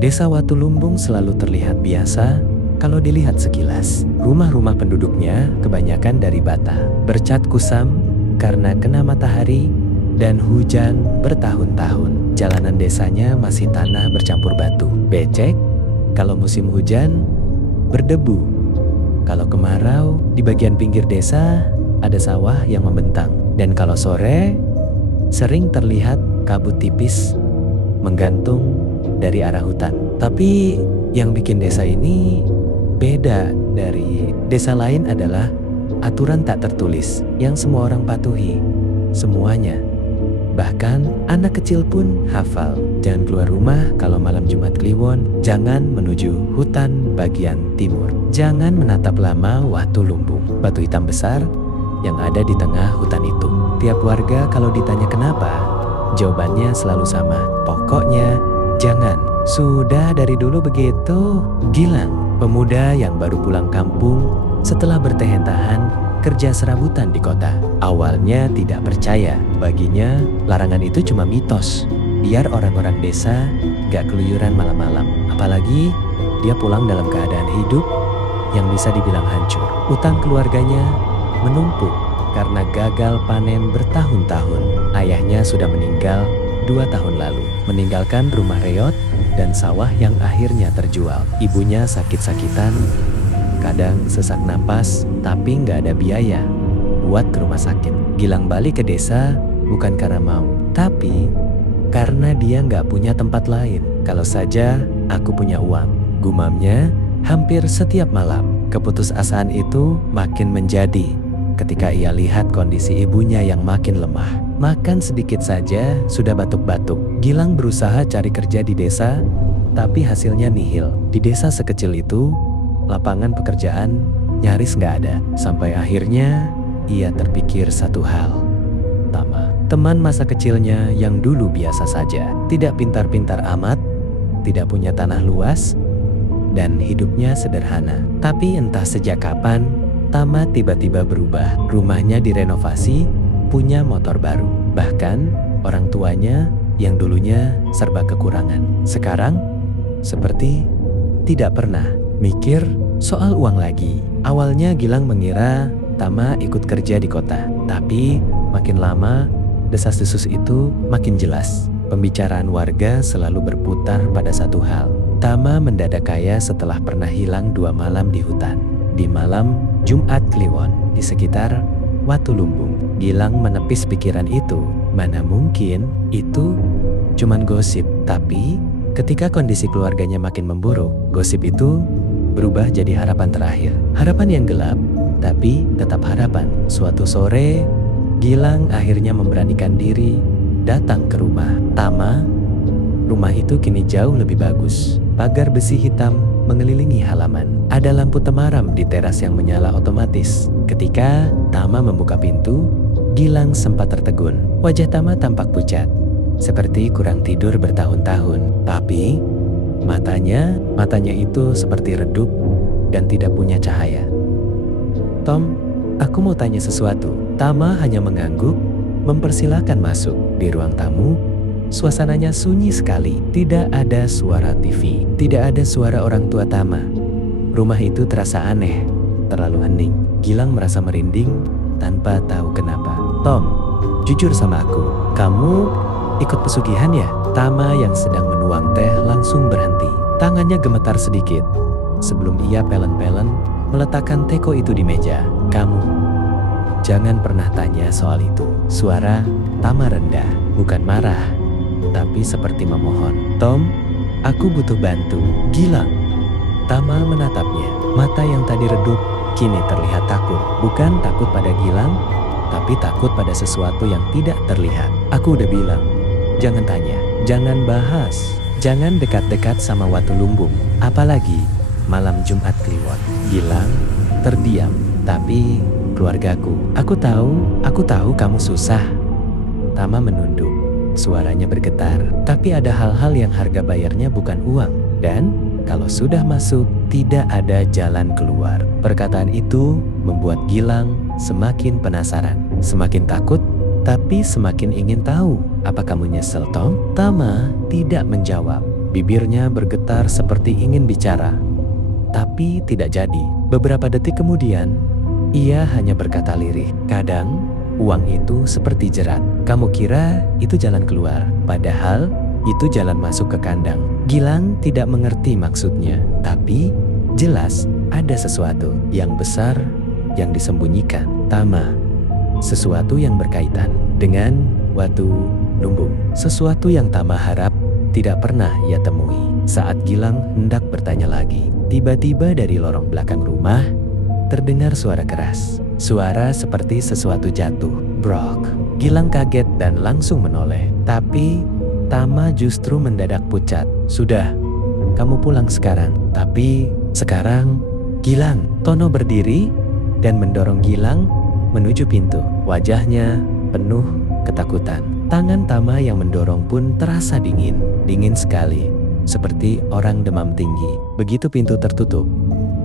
Desa Watulumbung selalu terlihat biasa kalau dilihat sekilas. Rumah-rumah penduduknya kebanyakan dari bata, bercat kusam karena kena matahari dan hujan bertahun-tahun. Jalanan desanya masih tanah bercampur batu, becek kalau musim hujan, berdebu kalau kemarau. Di bagian pinggir desa ada sawah yang membentang, dan kalau sore sering terlihat kabut tipis menggantung dari arah hutan. Tapi yang bikin desa ini beda dari desa lain adalah aturan tak tertulis yang semua orang patuhi. Semuanya. Bahkan anak kecil pun hafal. Jangan keluar rumah kalau malam Jumat Kliwon. Jangan menuju hutan bagian timur. Jangan menatap lama Watulumbung, batu hitam besar yang ada di tengah hutan itu. Tiap warga kalau ditanya kenapa, jawabannya selalu sama. Pokoknya jangan. Sudah dari dulu begitu. Gilang, pemuda yang baru pulang kampung setelah bertahan-tahan kerja serabutan di kota. Awalnya tidak percaya. Baginya larangan itu cuma mitos, biar orang-orang desa gak keluyuran malam-malam. Apalagi dia pulang dalam keadaan hidup yang bisa dibilang hancur. Utang keluarganya menumpuk karena gagal panen bertahun-tahun. Ayahnya sudah meninggal 2 tahun lalu, meninggalkan rumah reot dan sawah yang akhirnya terjual. Ibunya sakit-sakitan, kadang sesak napas, tapi nggak ada biaya buat ke rumah sakit. Gilang balik ke desa bukan karena mau, tapi karena dia nggak punya tempat lain. Kalau saja aku punya uang, gumamnya hampir setiap malam. Keputusasaan itu makin menjadi ketika ia lihat kondisi ibunya yang makin lemah. Makan sedikit saja sudah batuk-batuk. Gilang berusaha cari kerja di desa, tapi hasilnya nihil. Di desa sekecil itu, lapangan pekerjaan nyaris nggak ada. Sampai akhirnya ia terpikir satu hal. Tama, teman masa kecilnya yang dulu biasa saja, tidak pintar-pintar amat, tidak punya tanah luas, dan hidupnya sederhana. Tapi entah sejak kapan, Tama tiba-tiba berubah. Rumahnya direnovasi, punya motor baru. Bahkan orang tuanya yang dulunya serba kekurangan, sekarang seperti tidak pernah mikir soal uang lagi. Awalnya Gilang mengira Tama ikut kerja di kota, tapi makin lama desas-desus itu makin jelas. Pembicaraan warga selalu berputar pada satu hal. Tama mendadak kaya setelah pernah hilang 2 malam di hutan. Di malam Jumat Kliwon di sekitar Watulumbung. Gilang menepis pikiran itu. Mana mungkin itu cuman gosip. Tapi ketika kondisi keluarganya makin memburuk, gosip itu berubah jadi harapan terakhir. Harapan yang gelap, tapi tetap harapan. Suatu sore, Gilang akhirnya memberanikan diri datang ke rumah Tama. Rumah itu kini jauh lebih bagus. Pagar besi hitam mengelilingi halaman. Ada lampu temaram di teras yang menyala otomatis. Ketika Tama membuka pintu, Gilang sempat tertegun. Wajah Tama tampak pucat, seperti kurang tidur bertahun-tahun. Tapi matanya itu seperti redup dan tidak punya cahaya. "Tom, aku mau tanya sesuatu." Tama hanya mengangguk, mempersilahkan masuk. Di ruang tamu, suasananya sunyi sekali. Tidak ada suara TV, tidak ada suara orang tua Tama. Rumah itu terasa aneh, terlalu hening. Gilang merasa merinding tanpa tahu kenapa. "Tom, jujur sama aku, kamu ikut pesugihan ya?" Tama yang sedang menuang teh langsung berhenti. Tangannya gemetar sedikit sebelum ia pelen-pelen meletakkan teko itu di meja. "Kamu jangan pernah tanya soal itu." Suara Tama rendah, bukan marah, tapi seperti memohon. "Tom, aku butuh bantu." "Gilang." Tama menatapnya. Mata yang tadi redup kini terlihat takut. Bukan takut pada Gilang, tapi takut pada sesuatu yang tidak terlihat. "Aku udah bilang, jangan tanya, jangan bahas, jangan dekat-dekat sama Watulumbung, apalagi malam Jumat Kliwon." Gilang terdiam. "Tapi keluargaku, aku tahu kamu susah." Tama menunduk. Suaranya bergetar. "Tapi ada hal-hal yang harga bayarnya bukan uang. Dan kalau sudah masuk, tidak ada jalan keluar." Perkataan itu membuat Gilang semakin penasaran, semakin takut, tapi semakin ingin tahu. "Apa kamu nyesel, Tom?" Tama tidak menjawab, Bibirnya bergetar seperti ingin bicara, tapi tidak jadi. Beberapa detik kemudian, ia hanya berkata lirih, "Kadang, uang itu seperti jerat. Kamu kira itu jalan keluar, padahal itu jalan masuk ke kandang." Gilang tidak mengerti maksudnya, tapi jelas ada sesuatu yang besar yang disembunyikan. Tama, sesuatu yang berkaitan dengan Watu Lumbung. Sesuatu yang Tama harap tidak pernah ia temui. Saat Gilang hendak bertanya lagi, tiba-tiba dari lorong belakang rumah terdengar suara keras. Suara seperti sesuatu jatuh. Brok. Gilang kaget dan langsung menoleh. Tapi Tama justru mendadak pucat. "Sudah, kamu pulang sekarang." "Tapi sekarang..." Gilang. Tono berdiri dan mendorong Gilang menuju pintu. Wajahnya penuh ketakutan. Tangan Tama yang mendorong pun terasa dingin. Dingin sekali, seperti orang demam tinggi. Begitu pintu tertutup,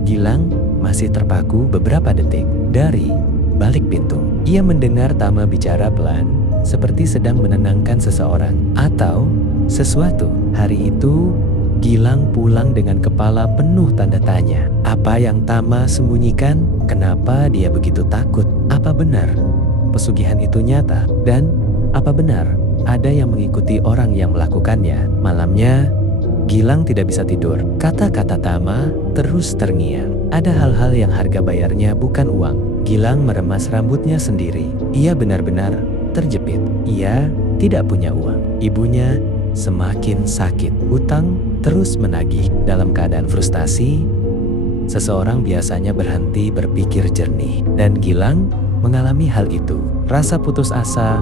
Gilang masih terpaku beberapa detik. Dari balik pintu, ia mendengar Tama bicara pelan, seperti sedang menenangkan seseorang atau sesuatu. Hari itu, Gilang pulang dengan kepala penuh tanda tanya. Apa yang Tama sembunyikan? Kenapa dia begitu takut? Apa benar pesugihan itu nyata? Dan apa benar ada yang mengikuti orang yang melakukannya? Malamnya, Gilang tidak bisa tidur. Kata-kata Tama terus terngiang. Ada hal-hal yang harga bayarnya bukan uang. Gilang meremas rambutnya sendiri. Ia benar-benar terjepit. Ia tidak punya uang. Ibunya semakin sakit. Utang terus menagih. Dalam keadaan frustasi, seseorang biasanya berhenti berpikir jernih. Dan Gilang mengalami hal itu. Rasa putus asa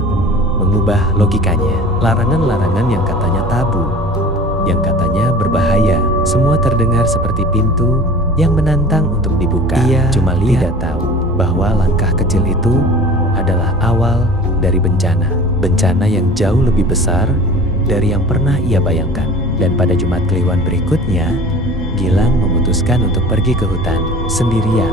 mengubah logikanya. Larangan-larangan yang katanya tabu, yang katanya berbahaya, semua terdengar seperti pintu yang menantang untuk dibuka. Ia cuma tidak tahu bahwa langkah kecil itu adalah awal dari bencana. Bencana yang jauh lebih besar dari yang pernah ia bayangkan. Dan pada Jumat Kliwon berikutnya, Gilang memutuskan untuk pergi ke hutan sendirian.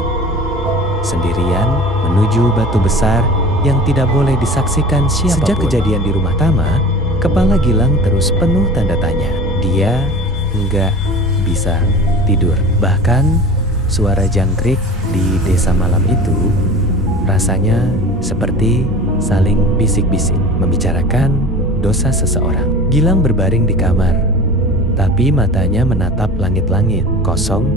Sendirian menuju batu besar yang tidak boleh disaksikan siapapun. Sejak kejadian di rumah Tama, kepala Gilang terus penuh tanda tanya. Dia nggak bisa tidur. Bahkan suara jangkrik di desa malam itu rasanya seperti saling bisik-bisik, membicarakan dosa seseorang. Gilang berbaring di kamar, tapi matanya menatap langit-langit kosong.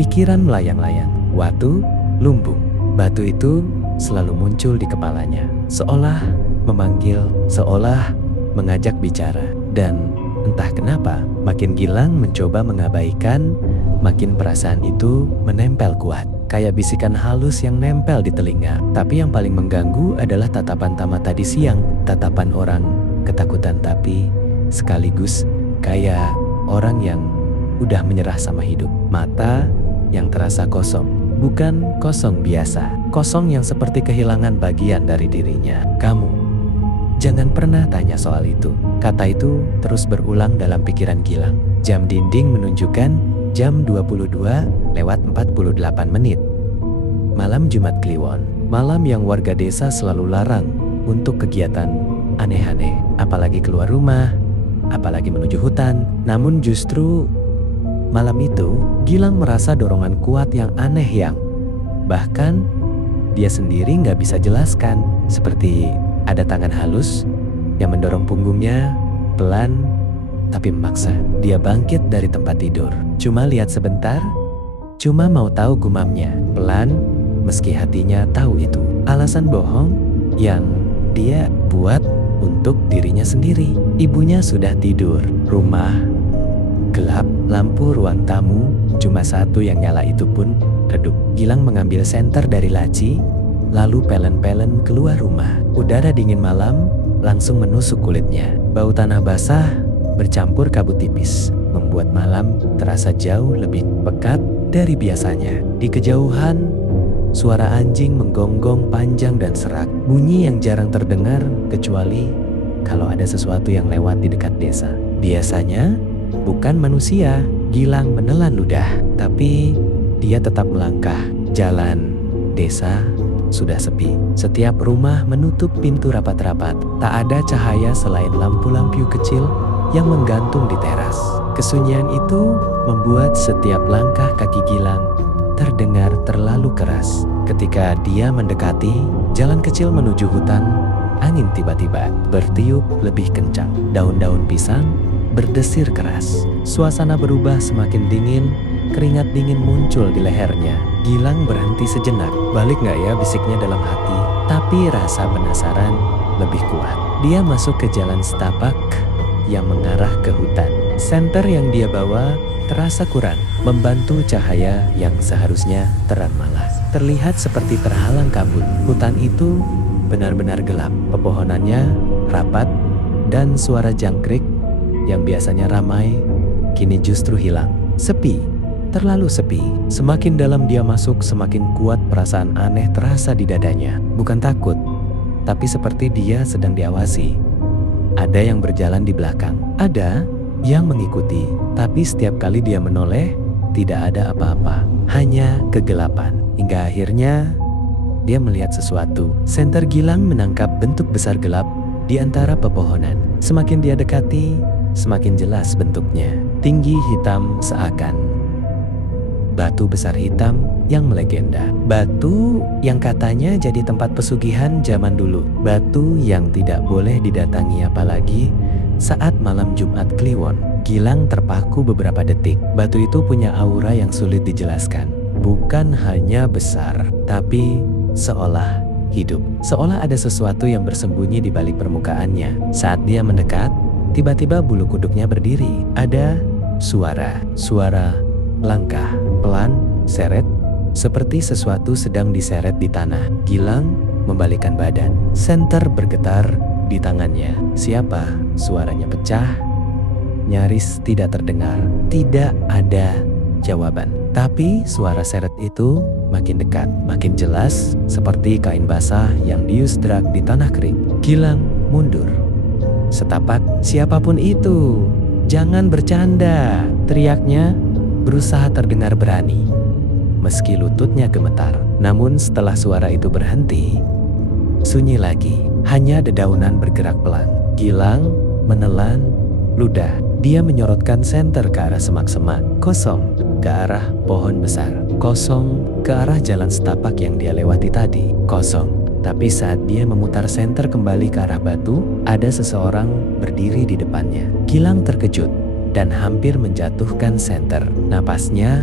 Pikiran melayang-layang. Watu Lumbung. Batu itu selalu muncul di kepalanya, seolah memanggil, seolah mengajak bicara. Dan entah kenapa, makin Gilang mencoba mengabaikan, makin perasaan itu menempel kuat. Kayak bisikan halus yang nempel di telinga. Tapi yang paling mengganggu adalah tatapan Tama tadi siang. Tatapan orang ketakutan tapi sekaligus kayak orang yang udah menyerah sama hidup. Mata yang terasa kosong. Bukan kosong biasa. Kosong yang seperti kehilangan bagian dari dirinya. "Kamu jangan pernah tanya soal itu." Kata itu terus berulang dalam pikiran Gilang. Jam dinding menunjukkan jam 22:48. Malam Jumat Kliwon. Malam yang warga desa selalu larang untuk kegiatan aneh-aneh. Apalagi keluar rumah, apalagi menuju hutan. Namun justru malam itu, Gilang merasa dorongan kuat yang aneh yang bahkan dia sendiri nggak bisa jelaskan. Seperti ada tangan halus yang mendorong punggungnya pelan tapi memaksa. Dia bangkit dari tempat tidur. Cuma lihat sebentar, cuma mau tahu, gumamnya pelan meski hatinya tahu itu alasan bohong yang dia buat untuk dirinya sendiri. Ibunya sudah tidur, rumah gelap, lampu ruang tamu cuma satu yang nyala, itu pun redup. Gilang mengambil senter dari laci, lalu pelen-pelen keluar rumah. Udara dingin malam langsung menusuk kulitnya. Bau tanah basah bercampur kabut tipis, membuat malam terasa jauh lebih pekat dari biasanya. Di kejauhan, suara anjing menggonggong panjang dan serak. Bunyi yang jarang terdengar kecuali kalau ada sesuatu yang lewat di dekat desa. Biasanya bukan manusia. Gilang menelan ludah, tapi dia tetap melangkah. Jalan desa sudah sepi. Setiap rumah menutup pintu rapat-rapat. Tak ada cahaya selain lampu-lampu kecil yang menggantung di teras. Kesunyian itu membuat setiap langkah kaki Gilang terdengar terlalu keras. Ketika dia mendekati jalan kecil menuju hutan, angin tiba-tiba bertiup lebih kencang. Daun-daun pisang berdesir keras. Suasana berubah semakin dingin, keringat dingin muncul di lehernya. Gilang berhenti sejenak. Balik gak ya, bisiknya dalam hati. Tapi rasa penasaran lebih kuat. Dia masuk ke jalan setapak yang mengarah ke hutan. Senter yang dia bawa terasa kurang, membantu cahaya yang seharusnya terang malas. Terlihat seperti terhalang kabut. Hutan itu benar-benar gelap. Pepohonannya rapat dan suara jangkrik yang biasanya ramai kini justru hilang. Sepi, terlalu sepi. Semakin dalam dia masuk, semakin kuat perasaan aneh terasa di dadanya. Bukan takut, tapi seperti dia sedang diawasi. Ada yang berjalan di belakang, ada yang mengikuti, tapi setiap kali dia menoleh, tidak ada apa-apa, hanya kegelapan. Hingga akhirnya dia melihat sesuatu. Senter Gilang menangkap bentuk besar gelap di antara pepohonan. Semakin dia dekati, semakin jelas bentuknya. Tinggi, hitam, seakan batu besar hitam yang melegenda. Batu yang katanya jadi tempat pesugihan zaman dulu. Batu yang tidak boleh didatangi apalagi saat malam Jumat Kliwon. Gilang terpaku beberapa detik. Batu itu punya aura yang sulit dijelaskan. Bukan hanya besar, tapi seolah hidup. Seolah ada sesuatu yang bersembunyi di balik permukaannya. Saat dia mendekat, tiba-tiba bulu kuduknya berdiri. Ada suara langkah pelan, seret, seperti sesuatu sedang diseret di tanah. Gilang membalikkan badan. Senter bergetar di tangannya. Siapa? Suaranya pecah, nyaris tidak terdengar. Tidak ada jawaban. Tapi suara seret itu makin dekat, makin jelas, seperti kain basah yang diusdrak di tanah kering. Gilang mundur setapak. Siapapun itu, jangan bercanda, teriaknya berusaha terdengar berani. Meski lututnya gemetar, namun setelah suara itu berhenti, sunyi lagi. Hanya dedaunan bergerak pelan. Gilang menelan ludah. Dia menyorotkan senter ke arah semak-semak. Kosong ke arah pohon besar. Kosong ke arah jalan setapak yang dia lewati tadi. Kosong. Tapi saat dia memutar senter kembali ke arah batu, ada seseorang berdiri di depannya. Gilang terkejut dan hampir menjatuhkan senter. Napasnya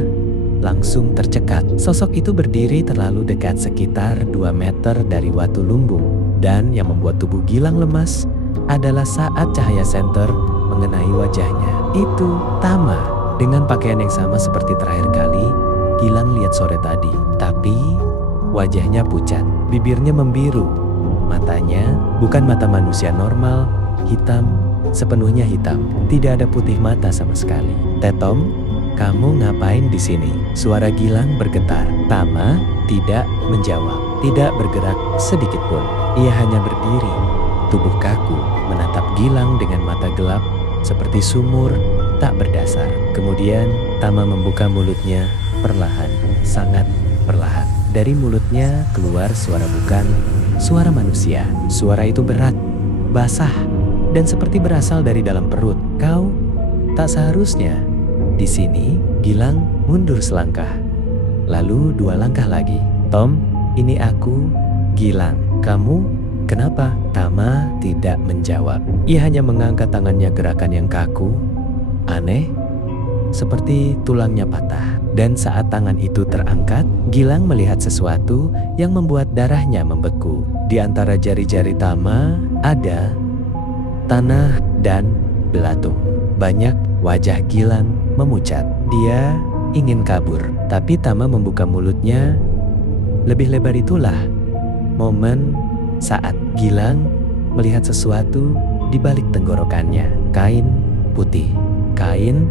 langsung tercekat. Sosok itu berdiri terlalu dekat, sekitar 2 meter dari Watu Lumbung. Dan yang membuat tubuh Gilang lemas adalah saat cahaya senter mengenai wajahnya. Itu Tama. Dengan pakaian yang sama seperti terakhir kali Gilang lihat sore tadi. Tapi wajahnya pucat, bibirnya membiru. Matanya bukan mata manusia normal, hitam, sepenuhnya hitam. Tidak ada putih mata sama sekali. Tetom, kamu ngapain di sini? Suara Gilang bergetar. Tama tidak menjawab, tidak bergerak sedikit pun. Ia hanya berdiri, tubuh kaku, menatap Gilang dengan mata gelap seperti sumur tak berdasar. Kemudian Tama membuka mulutnya perlahan, sangat perlahan. Dari mulutnya keluar suara bukan suara manusia. Suara itu berat, basah, dan seperti berasal dari dalam perut. Kau tak seharusnya di sini. Gilang mundur selangkah, lalu 2 langkah lagi. Tom, ini aku, Gilang. Kamu kenapa? Tama tidak menjawab. Ia hanya mengangkat tangannya, gerakan yang kaku, aneh, seperti tulangnya patah. Dan saat tangan itu terangkat, Gilang melihat sesuatu yang membuat darahnya membeku. Di antara jari-jari Tama ada tanah dan belatung. Banyak. Wajah Gilang memucat. Dia ingin kabur, tapi Tama membuka mulutnya lebih lebar. Itulah momen saat Gilang melihat sesuatu di balik tenggorokannya. Kain putih, kain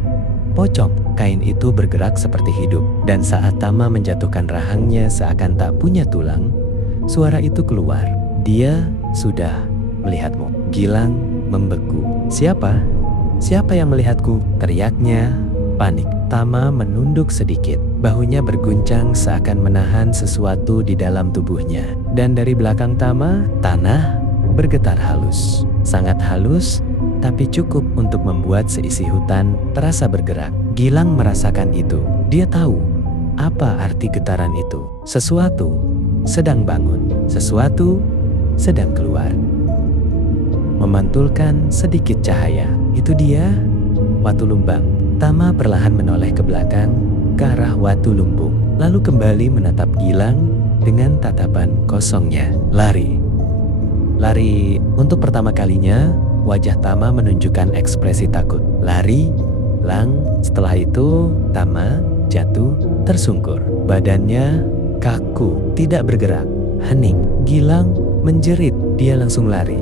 pocong. Kain itu bergerak seperti hidup. Dan saat Tama menjatuhkan rahangnya seakan tak punya tulang, suara itu keluar. Dia sudah melihatmu. Gilang membeku. Siapa? Siapa yang melihatku? Teriaknya panik. Tama menunduk sedikit. Bahunya berguncang seakan menahan sesuatu di dalam tubuhnya. Dan dari belakang Tama, tanah bergetar halus. Sangat halus tapi cukup untuk membuat seisi hutan terasa bergerak. Gilang merasakan itu. Dia tahu apa arti getaran itu. Sesuatu sedang bangun, sesuatu sedang keluar. Memantulkan sedikit cahaya. Itu dia, Watu Lumbang. Tama perlahan menoleh ke belakang, ke arah Watu Lumbung, lalu kembali menatap Gilang dengan tatapan kosongnya. Lari. Untuk pertama kalinya, wajah Tama menunjukkan ekspresi takut. Lari, setelah itu Tama jatuh tersungkur. Badannya kaku, tidak bergerak, hening. Gilang menjerit, dia langsung lari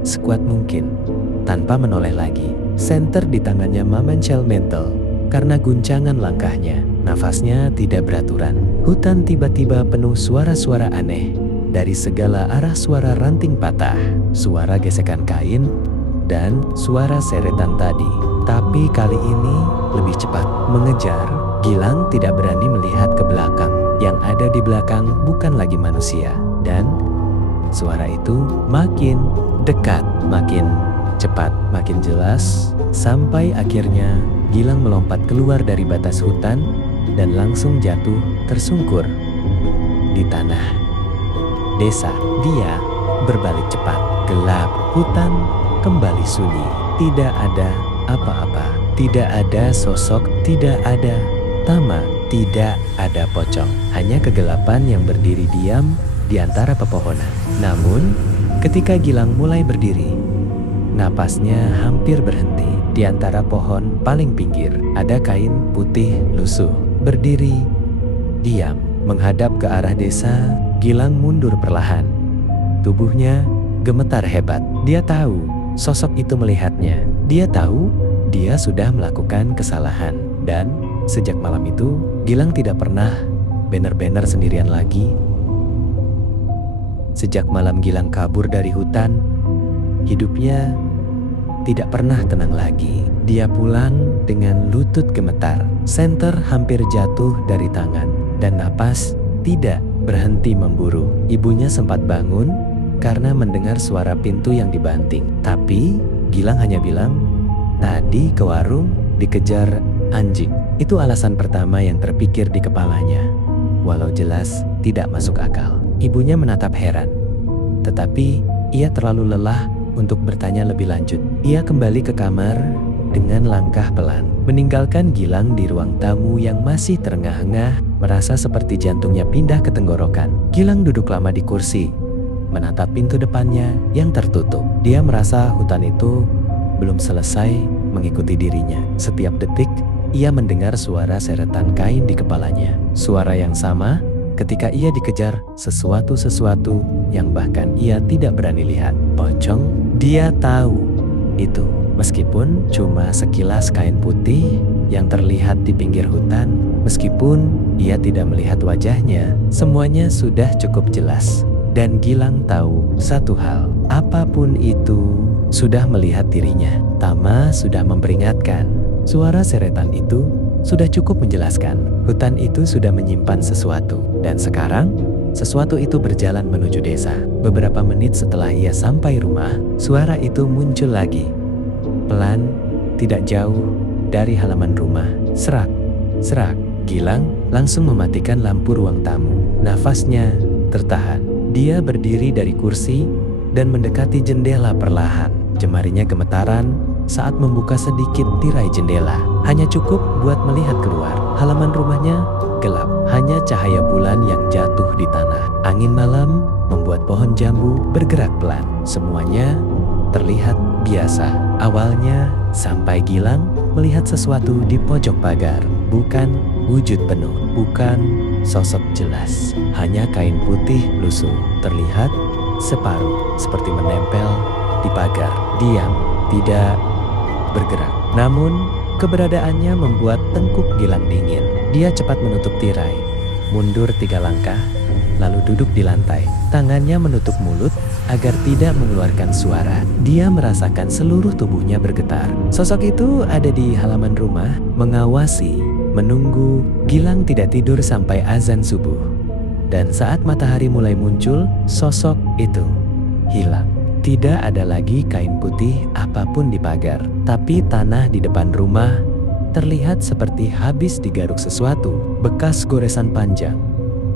sekuat mungkin, tanpa menoleh lagi. Senter di tangannya memencil mental karena guncangan langkahnya. Nafasnya tidak beraturan. Hutan tiba-tiba penuh suara-suara aneh. Dari segala arah suara ranting patah, suara gesekan kain, dan suara seretan tadi. Tapi kali ini lebih cepat mengejar. Gilang tidak berani melihat ke belakang. Yang ada di belakang bukan lagi manusia. Dan suara itu makin dekat, makin cepat, makin jelas, sampai akhirnya Gilang melompat keluar dari batas hutan dan langsung jatuh tersungkur di tanah desa. Dia berbalik cepat. Gelap, hutan kembali sunyi. Tidak ada apa-apa. Tidak ada sosok, tidak ada Tama, tidak ada pocong. Hanya kegelapan yang berdiri diam di antara pepohonan. Namun, ketika Gilang mulai berdiri, napasnya hampir berhenti. Di antara pohon paling pinggir, ada kain putih lusuh. Berdiri, diam, menghadap ke arah desa. Gilang mundur perlahan. Tubuhnya gemetar hebat. Dia tahu sosok itu melihatnya. Dia tahu dia sudah melakukan kesalahan. Dan sejak malam itu, Gilang tidak pernah benar-benar sendirian lagi. Sejak malam Gilang kabur dari hutan, hidupnya tidak pernah tenang lagi. Dia pulang dengan lutut gemetar, senter hampir jatuh dari tangan, dan napas tidak berhenti memburu. Ibunya sempat bangun karena mendengar suara pintu yang dibanting. Tapi Gilang hanya bilang, tadi ke warung dikejar anjing. Itu alasan pertama yang terpikir di kepalanya, walau jelas tidak masuk akal. Ibunya menatap heran, tetapi ia terlalu lelah untuk bertanya lebih lanjut. Ia kembali ke kamar dengan langkah pelan, meninggalkan Gilang di ruang tamu yang masih terengah-engah, merasa seperti jantungnya pindah ke tenggorokan. Gilang duduk lama di kursi, menatap pintu depannya yang tertutup. Dia merasa hutan itu belum selesai mengikuti dirinya. Setiap detik, ia mendengar suara seretan kain di kepalanya. Suara yang sama ketika ia dikejar sesuatu yang bahkan ia tidak berani lihat. Pocong, dia tahu itu. Meskipun cuma sekilas kain putih yang terlihat di pinggir hutan, meskipun ia tidak melihat wajahnya, semuanya sudah cukup jelas. Dan Gilang tahu satu hal, apapun itu sudah melihat dirinya. Tama sudah memperingatkan. Suara seretan itu sudah cukup menjelaskan. Hutan itu sudah menyimpan sesuatu. Dan sekarang, sesuatu itu berjalan menuju desa. Beberapa menit setelah ia sampai rumah, suara itu muncul lagi. Pelan, tidak jauh dari halaman rumah. Serak, serak. Gilang langsung mematikan lampu ruang tamu. Nafasnya tertahan. Dia berdiri dari kursi dan mendekati jendela perlahan. Jemarinya gemetaran saat membuka sedikit tirai jendela. Hanya cukup buat melihat keluar. Halaman rumahnya gelap, hanya cahaya bulan yang jatuh di tanah. Angin malam membuat pohon jambu bergerak pelan. Semuanya terlihat biasa. Awalnya sampai Gilang melihat sesuatu di pojok pagar. Bukan wujud penuh, bukan sosok jelas. Hanya kain putih lusuh terlihat separuh, seperti menempel di pagar. Diam, tidak bergerak. Namun keberadaannya membuat tengkuk Gilang dingin. Dia cepat menutup tirai, mundur 3 langkah, lalu duduk di lantai. Tangannya menutup mulut agar tidak mengeluarkan suara. Dia merasakan seluruh tubuhnya bergetar. Sosok itu ada di halaman rumah, mengawasi, menunggu. Gilang tidak tidur sampai azan subuh. Dan saat matahari mulai muncul, sosok itu hilang. Tidak ada lagi kain putih apapun di pagar, tapi tanah di depan rumah terlihat seperti habis digaruk sesuatu. Bekas goresan panjang,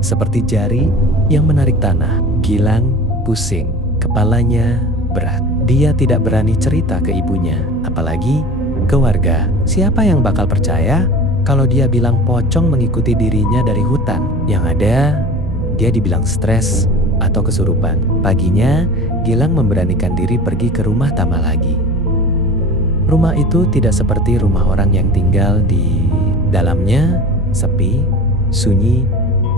seperti jari yang menarik tanah. Gilang pusing, kepalanya berat. Dia tidak berani cerita ke ibunya, apalagi ke warga. Siapa yang bakal percaya kalau dia bilang pocong mengikuti dirinya dari hutan? Yang ada, dia dibilang stres atau kesurupan. Paginya, Gilang memberanikan diri pergi ke rumah Tama lagi. Rumah itu tidak seperti rumah orang yang tinggal di dalamnya. Sepi, sunyi,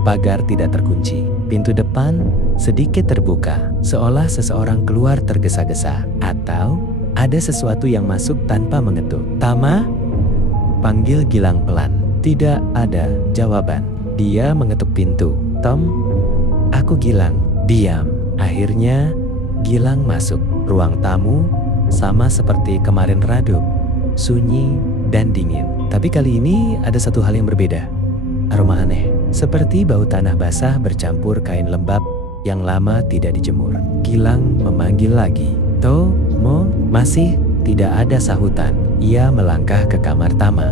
pagar tidak terkunci. Pintu depan sedikit terbuka, seolah seseorang keluar tergesa-gesa. Atau ada sesuatu yang masuk tanpa mengetuk. "Tama?" panggil Gilang pelan. Tidak ada jawaban. Dia mengetuk pintu. "Tom, aku Gilang." Diam. Akhirnya Gilang masuk. Ruang tamu sama seperti kemarin redup, sunyi dan dingin. Tapi kali ini ada satu hal yang berbeda. Aroma aneh, seperti bau tanah basah bercampur kain lembab yang lama tidak dijemur. Gilang memanggil lagi. "Tomo?" Masih tidak ada sahutan. Ia melangkah ke kamar Tama.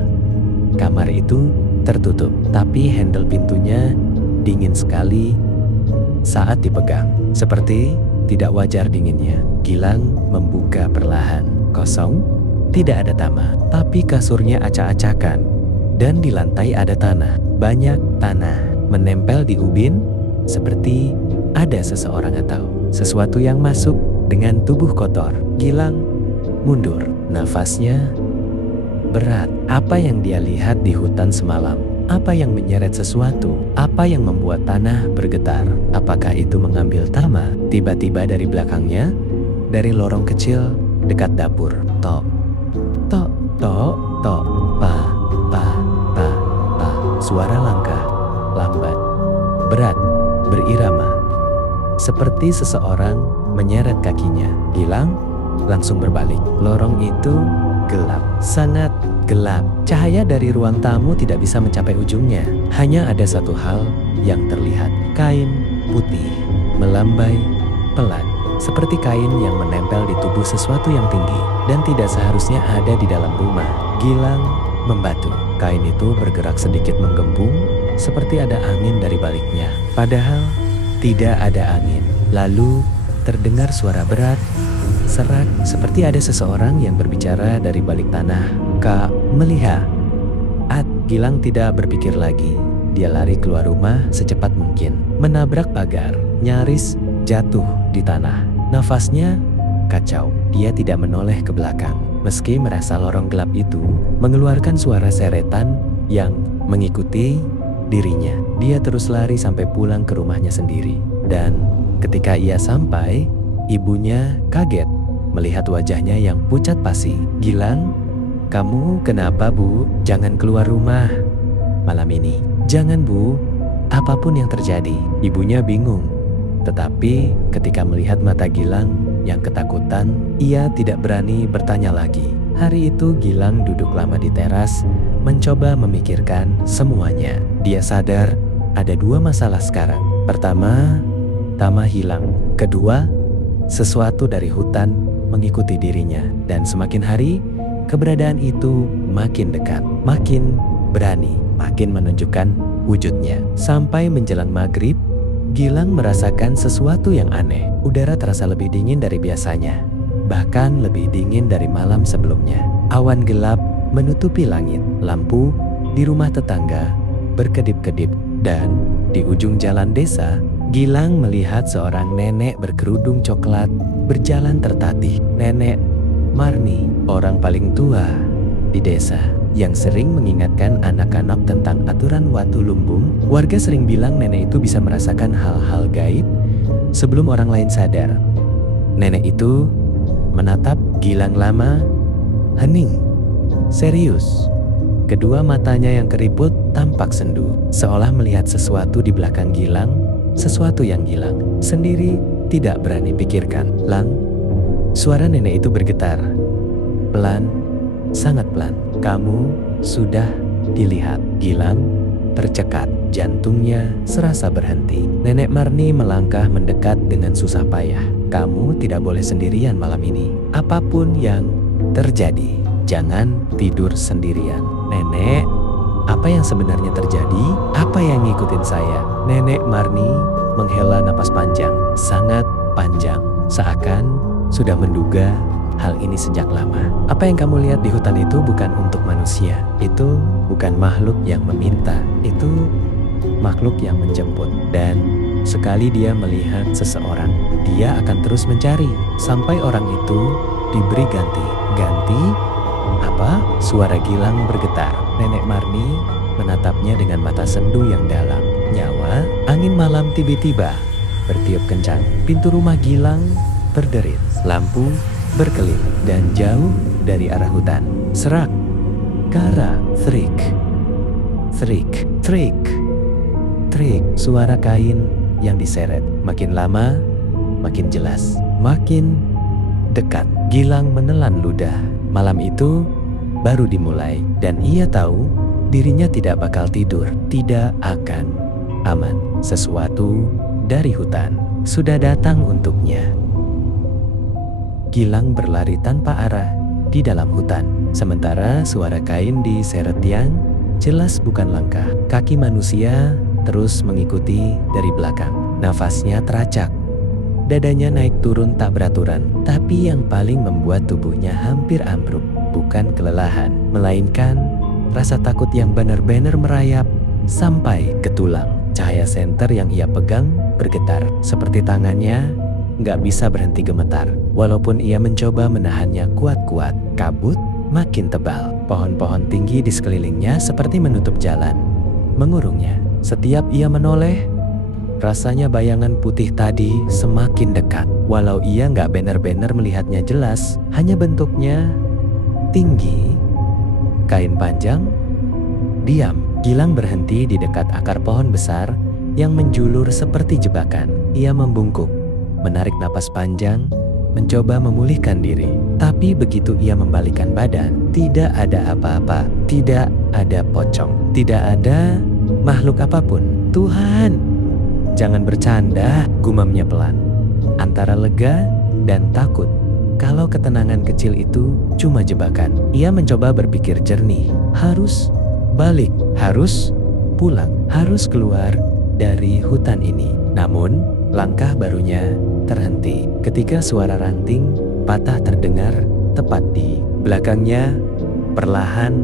Kamar itu tertutup, tapi handle pintunya dingin sekali saat dipegang. Seperti tidak wajar dinginnya. Gilang membuka perlahan. Kosong, tidak ada Tama. Tapi kasurnya acak-acakan. Dan di lantai ada tanah. Banyak tanah menempel di ubin, seperti ada seseorang atau sesuatu yang masuk dengan tubuh kotor. Gilang mundur. Nafasnya berat. Apa yang dia lihat di hutan semalam? Apa yang menyeret sesuatu? Apa yang membuat tanah bergetar? Apakah itu mengambil Tama? Tiba-tiba dari belakangnya, dari lorong kecil dekat dapur. Tok, tok, tok, tok, pa, pa, pa, pa. Suara langkah, lambat, berat, berirama. Seperti seseorang menyeret kakinya. Gilang langsung berbalik. Lorong itu gelap, sangat gelap. Cahaya dari ruang tamu tidak bisa mencapai ujungnya. Hanya ada satu hal yang terlihat. Kain putih melambai pelan, seperti kain yang menempel di tubuh sesuatu yang tinggi dan tidak seharusnya ada di dalam rumah. Gilang membatu. Kain itu bergerak sedikit menggembung, seperti ada angin dari baliknya. Padahal tidak ada angin. Lalu terdengar suara berat, serak, seperti ada seseorang yang berbicara dari balik tanah. "Kak, melihat." Gilang tidak berpikir lagi. Dia lari keluar rumah secepat mungkin, menabrak pagar, nyaris jatuh di tanah. Nafasnya kacau. Dia tidak menoleh ke belakang, meski merasa lorong gelap itu mengeluarkan suara seretan yang mengikuti dirinya. Dia terus lari sampai pulang ke rumahnya sendiri. Dan ketika ia sampai, ibunya kaget melihat wajahnya yang pucat pasi. "Gilang, kamu kenapa, Bu? Jangan keluar rumah malam ini." "Jangan, Bu. Apapun yang terjadi." Ibunya bingung. Tetapi ketika melihat mata Gilang yang ketakutan, ia tidak berani bertanya lagi. Hari itu Gilang duduk lama di teras, mencoba memikirkan semuanya. Dia sadar ada dua masalah sekarang. Pertama, Tama hilang. Kedua, sesuatu dari hutan mengikuti dirinya. Dan semakin hari, keberadaan itu makin dekat, makin berani, makin menunjukkan wujudnya. Sampai menjelang maghrib, Gilang merasakan sesuatu yang aneh. Udara terasa lebih dingin dari biasanya, bahkan lebih dingin dari malam sebelumnya. Awan gelap menutupi langit. Lampu di rumah tetangga berkedip-kedip. Dan di ujung jalan desa, Gilang melihat seorang nenek berkerudung coklat berjalan tertatih. Nenek Marni, orang paling tua di desa, yang sering mengingatkan anak-anak tentang aturan watu lumbung. Warga sering bilang nenek itu bisa merasakan hal-hal gaib sebelum orang lain sadar. Nenek itu menatap Gilang lama, hening, serius. Kedua matanya yang keriput tampak sendu, seolah melihat sesuatu di belakang Gilang, sesuatu yang Gilang sendiri tidak berani pikirkan. "Lang." Suara nenek itu bergetar. Pelan, sangat pelan. "Kamu sudah dilihat." Gilang tercekat, jantungnya serasa berhenti. Nenek Marni melangkah mendekat dengan susah payah. Kamu tidak boleh sendirian malam ini. Apapun yang terjadi, jangan tidur sendirian. Nenek, apa yang sebenarnya terjadi? Apa yang ngikutin saya? Nenek Marni menghela napas panjang, sangat panjang, seakan sudah menduga hal ini sejak lama. Apa yang kamu lihat di hutan itu bukan untuk manusia. Itu bukan makhluk yang meminta. Itu makhluk yang menjemput. Dan sekali dia melihat seseorang, dia akan terus mencari sampai orang itu diberi ganti. Ganti? Apa? Suara Gilang bergetar. Nenek Marni menatapnya dengan mata sendu yang dalam. Nyawa, angin malam tiba-tiba bertiup kencang. Pintu rumah Gilang berderit. Lampu berkelip dan jauh dari arah hutan. Serak. Kara. Trik. Trik. Trik. Trik. Suara kain yang diseret. Makin lama, makin jelas. Makin dekat. Gilang menelan ludah. Malam itu baru dimulai dan ia tahu dirinya tidak bakal tidur. Tidak akan aman. Sesuatu dari hutan sudah datang untuknya. Gilang berlari tanpa arah di dalam hutan. Sementara suara kain diseret tiang jelas bukan langkah. Kaki manusia terus mengikuti dari belakang. Nafasnya teracak. Dadanya naik turun tak beraturan. Tapi yang paling membuat tubuhnya hampir ambruk bukan kelelahan, melainkan rasa takut yang benar-benar merayap sampai ke tulang. Cahaya senter yang ia pegang bergetar. Seperti tangannya nggak bisa berhenti gemetar. Walaupun ia mencoba menahannya kuat-kuat, kabut makin tebal. Pohon-pohon tinggi di sekelilingnya seperti menutup jalan, mengurungnya. Setiap ia menoleh, rasanya bayangan putih tadi semakin dekat. Walau ia nggak benar-benar melihatnya jelas, hanya bentuknya tinggi, kain panjang, diam. Gilang berhenti di dekat akar pohon besar yang menjulur seperti jebakan. Ia membungkuk, menarik napas panjang, mencoba memulihkan diri. Tapi begitu ia membalikkan badan, tidak ada apa-apa. Tidak ada pocong. Tidak ada makhluk apapun. Tuhan, jangan bercanda, gumamnya pelan. Antara lega dan takut. Kalau ketenangan kecil itu cuma jebakan. Ia mencoba berpikir jernih. Harus balik, harus pulang, harus keluar dari hutan ini. Namun, langkah barunya terhenti ketika suara ranting patah terdengar tepat di belakangnya. Perlahan,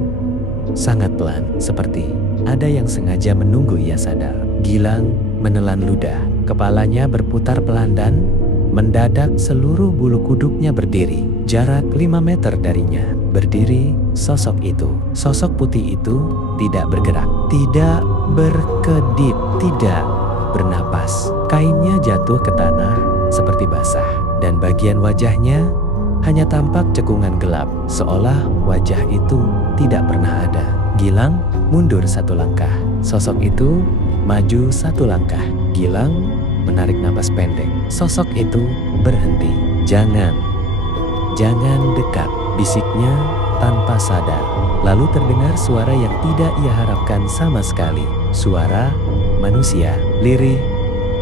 sangat pelan, seperti ada yang sengaja menunggu ia sadar. Gilang menelan ludah, kepalanya berputar pelan dan mendadak seluruh bulu kuduknya berdiri. Jarak 5 meter darinya berdiri sosok itu. Sosok putih itu tidak bergerak, tidak berkedip, tidak bernapas. Kainnya jatuh ke tanah seperti basah, dan bagian wajahnya hanya tampak cekungan gelap, seolah wajah itu tidak pernah ada. Gilang mundur 1 langkah, sosok itu maju 1 langkah. Gilang menarik napas pendek. Sosok itu berhenti. Jangan dekat, bisiknya tanpa sadar. Lalu terdengar suara yang tidak ia harapkan sama sekali. Suara manusia, lirih,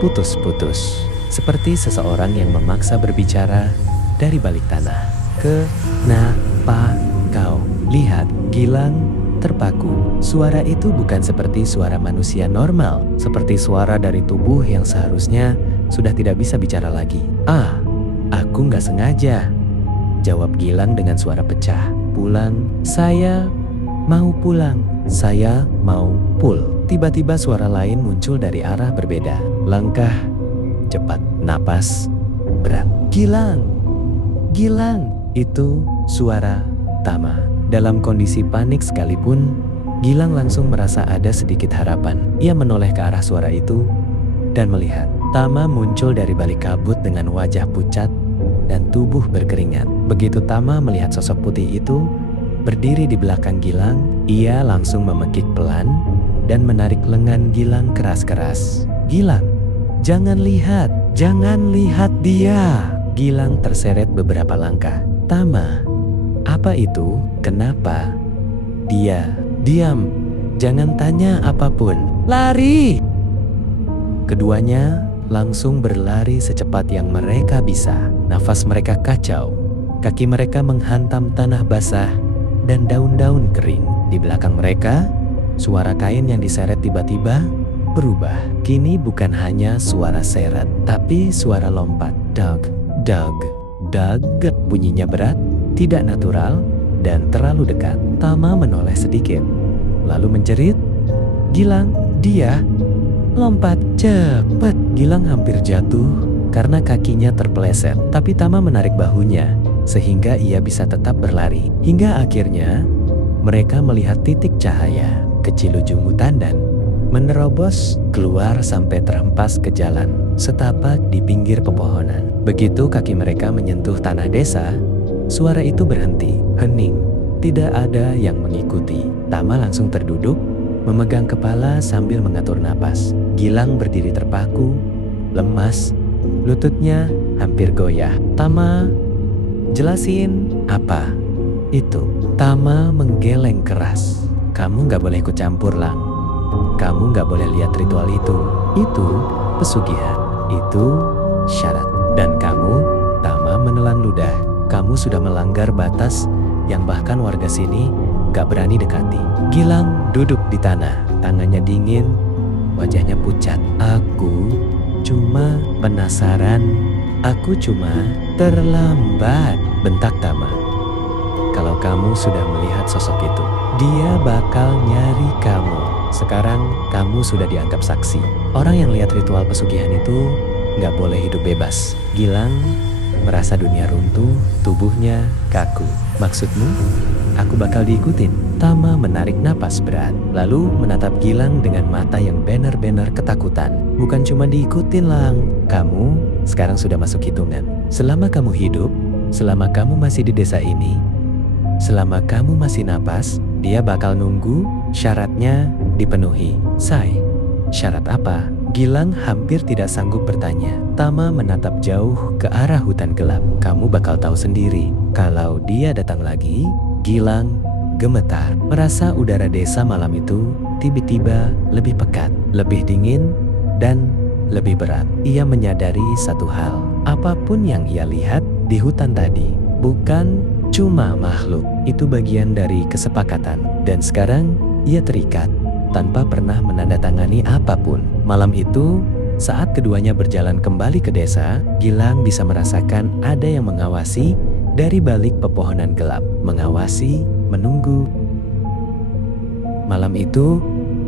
putus-putus. Seperti seseorang yang memaksa berbicara dari balik tanah. Kenapa kau? Lihat, Gilang terpaku. Suara itu bukan seperti suara manusia normal, seperti suara dari tubuh yang seharusnya sudah tidak bisa bicara lagi. Aku nggak sengaja, jawab Gilang dengan suara pecah. Pulang, saya mau pulang, saya mau pul. Tiba-tiba suara lain muncul dari arah berbeda. Langkah cepat, napas berat. Gilang, itu suara Tama. Dalam kondisi panik sekalipun, Gilang langsung merasa ada sedikit harapan. Ia menoleh ke arah suara itu dan melihat Tama muncul dari balik kabut dengan wajah pucat dan tubuh berkeringat. Begitu Tama melihat sosok putih itu berdiri di belakang Gilang, ia langsung memekik pelan dan menarik lengan Gilang keras-keras. Gilang, jangan lihat dia. Gilang terseret beberapa langkah. Tama, apa itu? Kenapa? Diam, jangan tanya apapun. Lari! Keduanya langsung berlari secepat yang mereka bisa. Nafas mereka kacau, kaki mereka menghantam tanah basah dan daun-daun kering. Di belakang mereka, suara kain yang diseret tiba-tiba berubah. Kini bukan hanya suara seret, tapi suara lompat. Dug, dug, dug. Bunyinya berat, tidak natural, dan terlalu dekat. Tama menoleh sedikit, lalu menjerit, "Gilang, dia lompat cepat!" Gilang hampir jatuh karena kakinya terpeleset, tapi Tama menarik bahunya sehingga ia bisa tetap berlari. Hingga akhirnya mereka melihat titik cahaya kecil ujung hutan dan menerobos keluar sampai terhempas ke jalan setapak di pinggir pepohonan. Begitu kaki mereka menyentuh tanah desa, suara itu berhenti, hening, tidak ada yang mengikuti. Tama langsung terduduk, memegang kepala sambil mengatur napas. Gilang berdiri terpaku, lemas, lututnya hampir goyah. "Tama, jelasin apa itu?" Tama menggeleng keras. "Kamu gak boleh ikut campur, Lang. Kamu gak boleh lihat ritual itu. Itu pesugihan. Itu syarat. Dan kamu," Tama menelan ludah, "kamu sudah melanggar batas yang bahkan warga sini gak berani dekati." Gilang duduk di tanah, tangannya dingin, wajahnya pucat. "Aku cuma penasaran. Aku cuma terlambat," bentak Tama. "Kalau kamu sudah melihat sosok itu, dia bakal nyari kamu. Sekarang kamu sudah dianggap saksi. Orang yang lihat ritual pesugihan itu gak boleh hidup bebas." Gilang merasa dunia runtuh, tubuhnya kaku. "Maksudmu, aku bakal diikutin?" Tama menarik napas berat, lalu menatap Gilang dengan mata yang benar-benar ketakutan. "Bukan cuma diikutin, Lang. Kamu sekarang sudah masuk hitungan. Selama kamu hidup, selama kamu masih di desa ini, selama kamu masih napas, dia bakal nunggu syaratnya dipenuhi." "Say, syarat apa?" Gilang hampir tidak sanggup bertanya. Tama menatap jauh ke arah hutan gelap. "Kamu bakal tahu sendiri kalau dia datang lagi." Gilang gemetar, merasa udara desa malam itu tiba-tiba lebih pekat, lebih dingin, dan lebih berat. Ia menyadari satu hal, apapun yang ia lihat di hutan tadi bukan cuma makhluk, itu bagian dari kesepakatan. Dan sekarang ia terikat tanpa pernah menandatangani apapun. Malam itu, saat keduanya berjalan kembali ke desa, Gilang bisa merasakan ada yang mengawasi dari balik pepohonan gelap. Mengawasi, menunggu. Malam itu,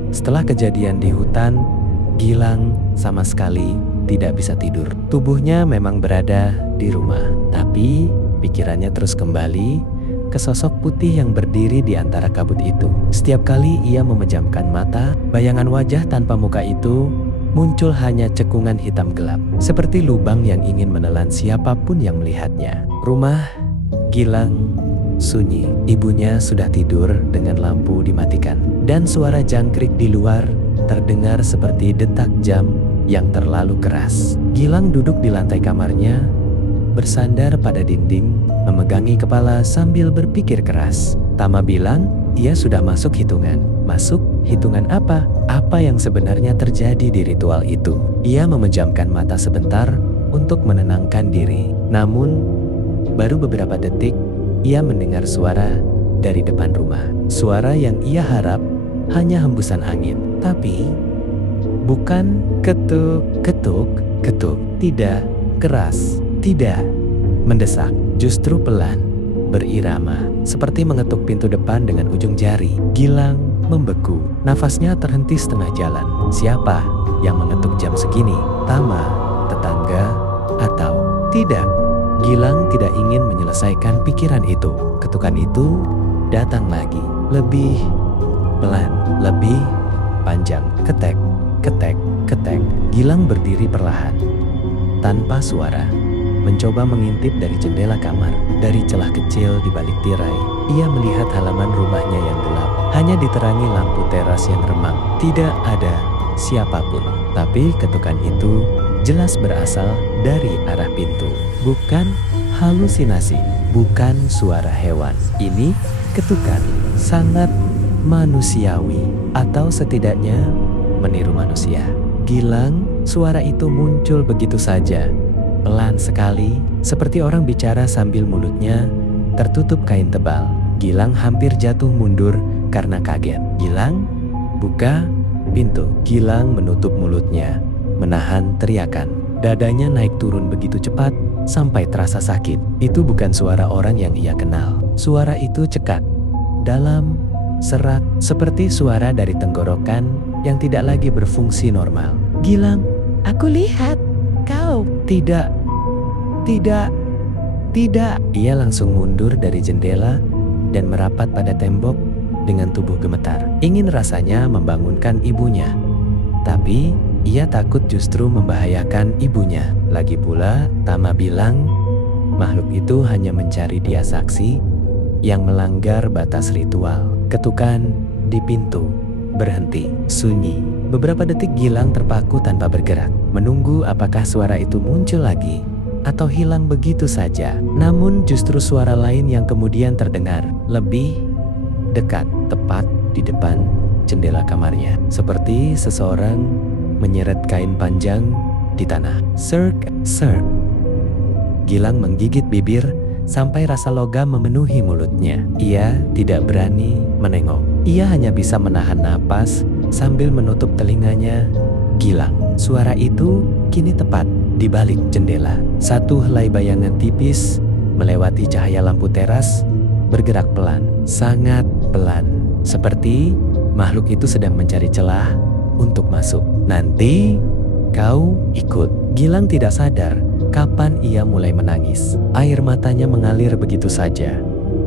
setelah kejadian di hutan, Gilang sama sekali tidak bisa tidur. Tubuhnya memang berada di rumah, tapi pikirannya terus kembali ke sosok putih yang berdiri di antara kabut itu. Setiap kali ia memejamkan mata, bayangan wajah tanpa muka itu muncul hanya cekungan hitam gelap, seperti lubang yang ingin menelan siapapun yang melihatnya. Rumah Gilang sunyi. Ibunya sudah tidur dengan lampu dimatikan, dan suara jangkrik di luar terdengar seperti detak jam yang terlalu keras. Gilang duduk di lantai kamarnya, bersandar pada dinding, memegangi kepala sambil berpikir keras. Tama bilang ia sudah masuk hitungan. Masuk hitungan apa? Apa yang sebenarnya terjadi di ritual itu? Ia memejamkan mata sebentar untuk menenangkan diri. Namun, baru beberapa detik, ia mendengar suara dari depan rumah. Suara yang ia harap hanya hembusan angin. Tapi, bukan ketuk, ketuk, ketuk. Tidak keras. Tidak mendesak, justru pelan, berirama, seperti mengetuk pintu depan dengan ujung jari. Gilang membeku, nafasnya terhenti setengah jalan. Siapa yang mengetuk jam segini? Tama, tetangga, atau tidak? Gilang tidak ingin menyelesaikan pikiran itu. Ketukan itu datang lagi, lebih pelan, lebih panjang. Ketek, ketek, ketek. Gilang berdiri perlahan, tanpa suara, mencoba mengintip dari jendela kamar. Dari celah kecil di balik tirai, ia melihat halaman rumahnya yang gelap, hanya diterangi lampu teras yang remang. Tidak ada siapapun, tapi ketukan itu jelas berasal dari arah pintu. Bukan halusinasi, bukan suara hewan. Ini ketukan sangat manusiawi, atau setidaknya meniru manusia. Gilang, suara itu muncul begitu saja. Pelan sekali, seperti orang bicara sambil mulutnya tertutup kain tebal. Gilang hampir jatuh mundur karena kaget. Gilang, buka pintu. Gilang menutup mulutnya, menahan teriakan. Dadanya naik turun begitu cepat sampai terasa sakit. Itu bukan suara orang yang ia kenal. Suara itu cekak, dalam, serak, seperti suara dari tenggorokan yang tidak lagi berfungsi normal. Gilang, aku lihat kau. Tidak. Ia langsung mundur dari jendela dan merapat pada tembok dengan tubuh gemetar. Ingin rasanya membangunkan ibunya. Tapi ia takut justru membahayakan ibunya. Lagi pula, Tama bilang makhluk itu hanya mencari dia saksi yang melanggar batas ritual. Ketukan di pintu berhenti, sunyi. Beberapa detik Gilang terpaku tanpa bergerak, menunggu apakah suara itu muncul lagi atau hilang begitu saja. Namun justru suara lain yang kemudian terdengar, lebih dekat, tepat di depan jendela kamarnya. Seperti seseorang menyeret kain panjang di tanah. Serk. Gilang menggigit bibir sampai rasa logam memenuhi mulutnya. Ia tidak berani menengok. Ia hanya bisa menahan napas sambil menutup telinganya. Gilang, suara itu kini tepat di balik jendela. Satu helai bayangan tipis melewati cahaya lampu teras, bergerak pelan, sangat pelan. Seperti makhluk itu sedang mencari celah untuk masuk. Nanti kau ikut. Gilang tidak sadar kapan ia mulai menangis. Air matanya mengalir begitu saja.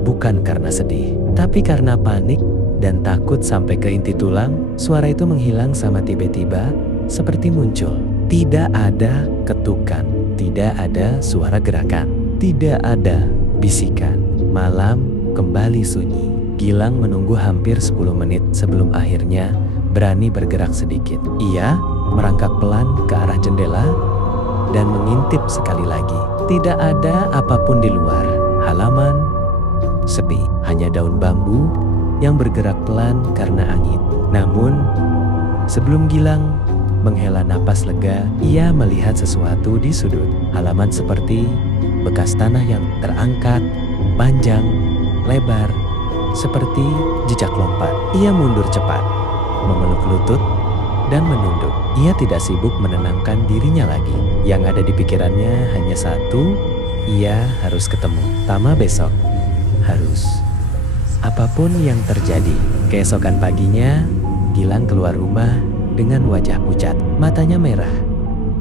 Bukan karena sedih, tapi karena panik dan takut sampai ke inti tulang. Suara itu menghilang sama tiba-tiba, seperti muncul. Tidak ada ketukan, tidak ada suara gerakan, tidak ada bisikan. Malam kembali sunyi. Gilang menunggu hampir 10 menit sebelum akhirnya berani bergerak sedikit. Ia merangkak pelan ke arah jendela dan mengintip sekali lagi. Tidak ada apapun di luar. Halaman sepi, hanya daun bambu yang bergerak pelan karena angin. Namun, sebelum Gilang menghela napas lega, ia melihat sesuatu di sudut. Halaman seperti bekas tanah yang terangkat, panjang, lebar, seperti jejak lompat. Ia mundur cepat, memeluk lutut, dan menunduk. Ia tidak sibuk menenangkan dirinya lagi. Yang ada di pikirannya hanya satu, ia harus ketemu Tama besok. Harus. Apapun yang terjadi. Keesokan paginya, Gilang keluar rumah dengan wajah pucat. Matanya merah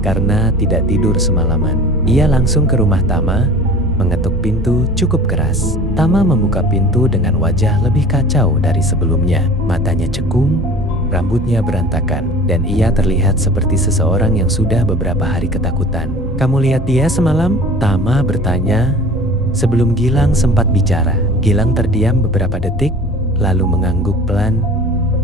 karena tidak tidur semalaman. Ia langsung ke rumah Tama, mengetuk pintu cukup keras. Tama membuka pintu dengan wajah lebih kacau dari sebelumnya. Matanya cekung, rambutnya berantakan, dan ia terlihat seperti seseorang yang sudah beberapa hari ketakutan. Kamu lihat dia semalam? Tama bertanya sebelum Gilang sempat bicara. Gilang terdiam beberapa detik, lalu mengangguk pelan.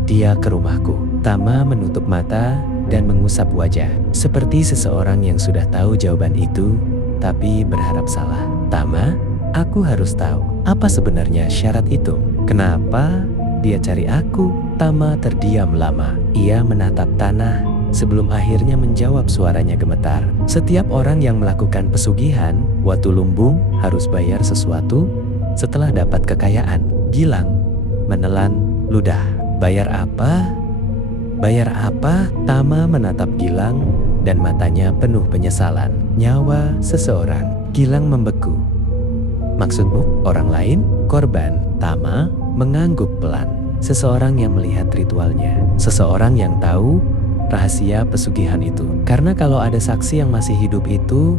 Dia ke rumahku. Tama menutup mata dan mengusap wajah, seperti seseorang yang sudah tahu jawaban itu, tapi berharap salah. Tama, aku harus tahu, apa sebenarnya syarat itu? Kenapa dia cari aku? Tama terdiam lama. Ia menatap tanah sebelum akhirnya menjawab, suaranya gemetar. Setiap orang yang melakukan pesugihan, Watu Lumbung harus bayar sesuatu setelah dapat kekayaan. Gilang menelan ludah. Bayar apa? Bayar apa? Tama menatap Gilang dan matanya penuh penyesalan. Nyawa seseorang. Gilang membeku. Maksudmu orang lain? Korban. Tama mengangguk pelan. Seseorang yang melihat ritualnya. Seseorang yang tahu rahasia pesugihan itu. Karena kalau ada saksi yang masih hidup itu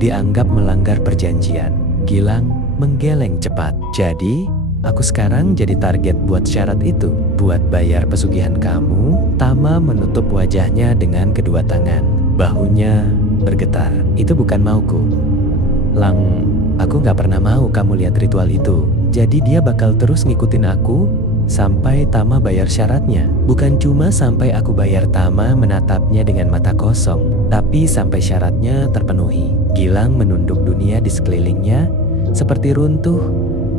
dianggap melanggar perjanjian. Gilang menggeleng cepat. Jadi, aku sekarang jadi target buat syarat itu. Buat bayar pesugihan kamu. Tama menutup wajahnya dengan kedua tangan. Bahunya bergetar. Itu bukan mauku. Aku gak pernah mau kamu lihat ritual itu. Jadi dia bakal terus ngikutin aku sampai Tama bayar syaratnya. Bukan cuma sampai aku bayar. Tama menatapnya dengan mata kosong, tapi sampai syaratnya terpenuhi. Gilang menunduk dunia di sekelilingnya seperti runtuh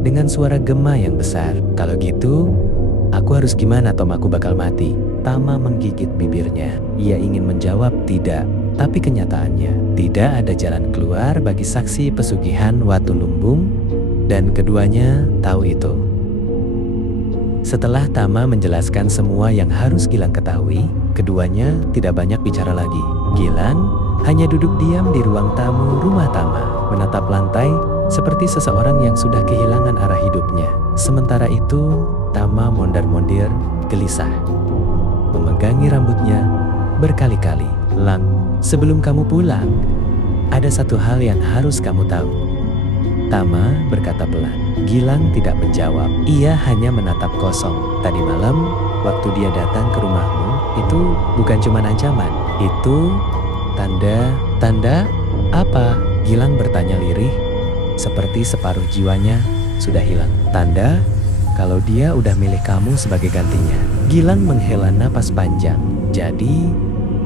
dengan suara gema yang besar. Kalau gitu, aku harus gimana? Tom, aku bakal mati. Tama menggigit bibirnya. Ia ingin menjawab tidak, tapi kenyataannya tidak ada jalan keluar bagi saksi pesugihan Watu Lumbung, dan keduanya tahu itu. Setelah Tama menjelaskan semua yang harus Gilang ketahui, keduanya tidak banyak bicara lagi. Gilang hanya duduk diam di ruang tamu rumah Tama, menatap lantai seperti seseorang yang sudah kehilangan arah hidupnya. Sementara itu, Tama mondar-mondir, gelisah, memegangi rambutnya berkali-kali. Lang, sebelum kamu pulang, ada satu hal yang harus kamu tahu. Tama berkata pelan. Gilang tidak menjawab. Ia hanya menatap kosong. Tadi malam, waktu dia datang ke rumahmu, itu bukan cuma ancaman. Itu tanda apa? Gilang bertanya lirih, seperti separuh jiwanya sudah hilang. Tanda kalau dia udah milih kamu sebagai gantinya. Gilang menghela napas panjang. Jadi,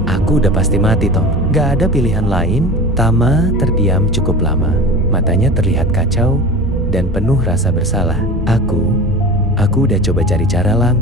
aku udah pasti mati, Tom. Gak ada pilihan lain. Tama terdiam cukup lama. Matanya terlihat kacau dan penuh rasa bersalah. Aku udah coba cari cara, Lang.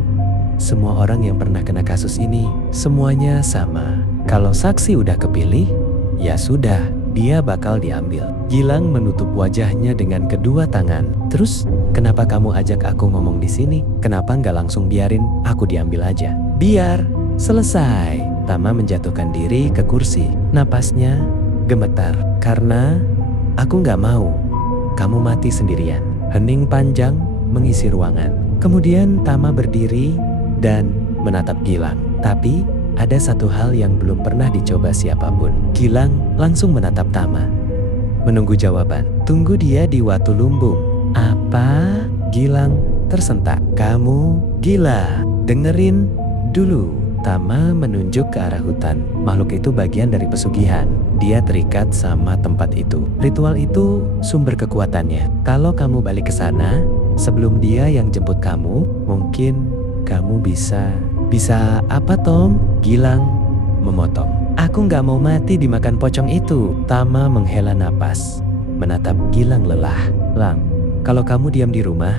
Semua orang yang pernah kena kasus ini, semuanya sama. Kalau saksi udah kepilih, ya sudah, dia bakal diambil. Gilang menutup wajahnya dengan kedua tangan. Terus, kenapa kamu ajak aku ngomong di sini? Kenapa nggak langsung biarin aku diambil aja? Biar selesai. Tama menjatuhkan diri ke kursi. Napasnya gemetar. Karena aku nggak mau kamu mati sendirian. Hening panjang mengisi ruangan. Kemudian Tama berdiri dan menatap Gilang. Tapi ada satu hal yang belum pernah dicoba siapapun. Gilang langsung menatap Tama, menunggu jawaban. Tunggu dia di Watu Lumbung. Apa? Gilang tersentak. Kamu gila. Dengerin dulu. Tama menunjuk ke arah hutan. Makhluk itu bagian dari pesugihan. Dia terikat sama tempat itu. Ritual itu sumber kekuatannya. Kalau kamu balik ke sana, sebelum dia yang jemput kamu, mungkin kamu bisa apa, Tom? Gilang memotong. Aku nggak mau mati dimakan pocong itu. Tama menghela napas, menatap Gilang lelah. Lang, kalau kamu diam di rumah,